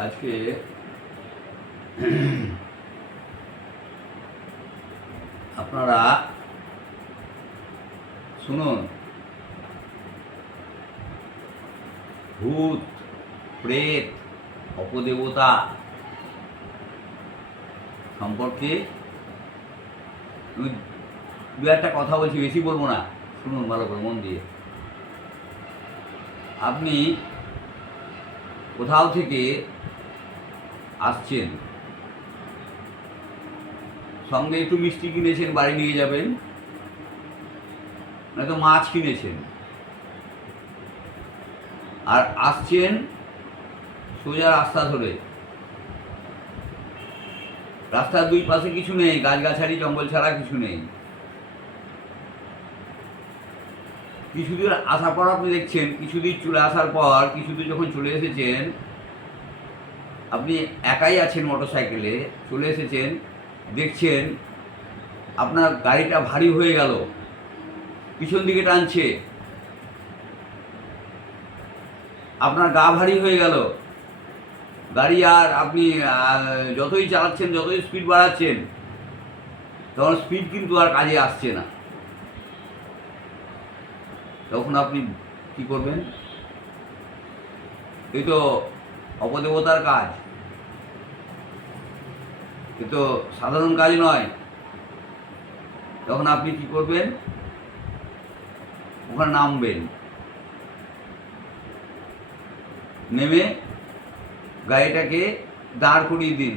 আজকে আপনারা শুনুন, ভূত, প্রেত, অপদেবতা সম্পর্কে দু একটা কথা বলছি, বেশি বলবো না, শুনুন ভালো করে মন দিয়ে। আপনি কোথাও থেকে আসছেন, সঙ্গে একটু মিষ্টি কিনেছেন, বাড়ি নিয়ে যাবেন, নয়তো মাছ কিনেছেন, আর আসছেন সোজা রাস্তা ধরে। রাস্তার দুই পাশে কিছু নেই, গাছগাছালি জঙ্গল ছাড়া কিছু নেই। কিছুদূর আসার পর আপনি দেখছেন, কিছুদূর চলে আসার পর, কিছুদূর যখন চলে এসেছেন, আপনি একাই আছেন, মোটর সাইকেলে চলে এসেছেন, দেখছেন আপনার গাড়িটা ভারী হয়ে গেল, পিছন দিকে টানছে, আপনার গা ভারী হয়ে গেল গাড়ি, আর আপনি যতই চালাচ্ছেন, যতই স্পিড বাড়াচ্ছেন, তখন স্পিড কিন্তু আর কাজে আসছে না। তখন আপনি কি করবেন? এই তো অপদেবতার কাজ, এ তো সাধারণ কাজ নয়। তখন আপনি কি করবেন? ওখানে নামবেন, নেমে গাড়িটাকে দাঁড় করিয়ে দিন।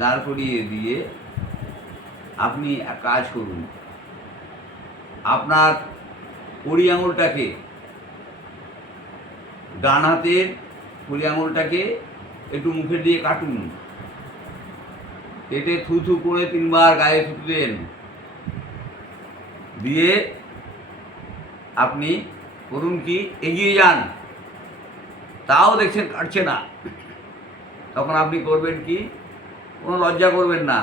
দাঁড় করিয়ে দিয়ে আপনি এক কাজ করুন, আপনার কড়ি আঙুলটাকে, ডান হাতের কড়ি আঙুলটাকে একটু মুখের দিয়ে কাটুন, কেটে থু থু করে 3 বার গায়ে থুতু দেন। দিয়ে আপনি করুন কি, এগিয়ে যান, তাও দেখছেন কাটছে না। তখন আপনি করবেন কি, কোনো লজ্জা করবেন না,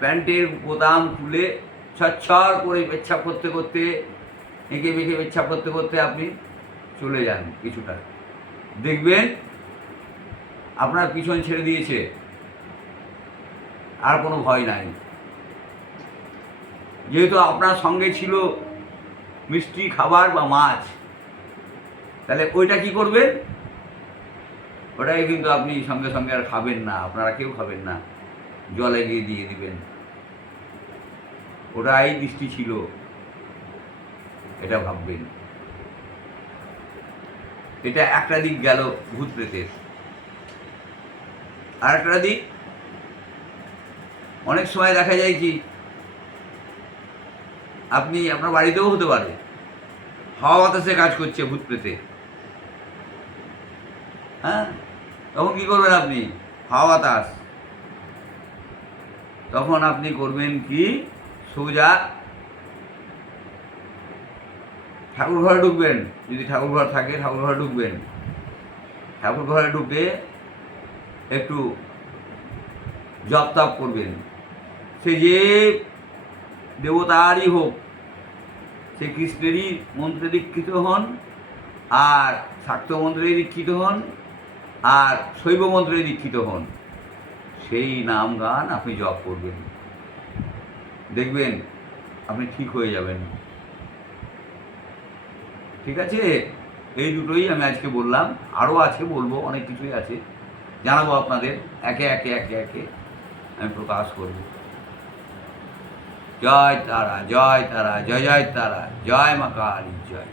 প্যান্টের বোতাম খুলে ছচ্ছর করে পেচ্ছাপ করতে করতে, এঁকে বেঁকে পেচ্ছাপ করতে করতে আপনি চলে যান কিছুটা, দেখবেন আপনার পিছন ছেড়ে দিয়েছে, আর কোনো ভয় নাই। যেহেতু আপনার সঙ্গে ছিল মিষ্টি খাবার বা মাছ, তাহলে ওইটা কি করবেন? ওটাই কিন্তু আপনি সঙ্গে সঙ্গে আর খাবেন না, আপনারা কেউ খাবেন না, জলে গিয়ে দিয়ে দিবেন। ওটাই দৃষ্টি ছিল, এটা ভাববেন। এটা একটা দিক গেল ভূত প্রেতের। আর একটা দিক, অনেক সময় দেখা যায় কি, আপনি আপনার বাড়িতেও হতে পারে, হাওয়া বাতাসে কাজ করছে ভূত প্রেতে। হ্যাঁ, তখন কি করবেন আপনি? হাওয়া বাতাস, তখন আপনি করবেন কি, সোজা ঠাকুর ঘরে ঢুকবেন, যদি ঠাকুর ঘর থাকে ঠাকুর ঘরে ঢুকবেন। ঠাকুর ঘরে ঢুকে একটু জপ তপ করবেন, সে যে দেবতারই হোক, সে কৃষ্ণেরই মন্ত্রে দীক্ষিত হন, আর শাক্ত মন্ত্রে দীক্ষিত হন, আর শৈব মন্ত্রে দীক্ষিত হন, সেই নাম গান আপনি জপ করবেন, দেখবেন আপনি ঠিক হয়ে যাবেন। ঠিক আছে? এই দুটোই আমি আজকে বললাম, আরও আছে, বলবো, অনেক কিছুই আছে, জানাবো আপনাদের, একে একে একে একে আমি প্রকাশ করব। জয় তারা, জয় তারা, জয় জয় তারা, জয় মা কালী, জয়।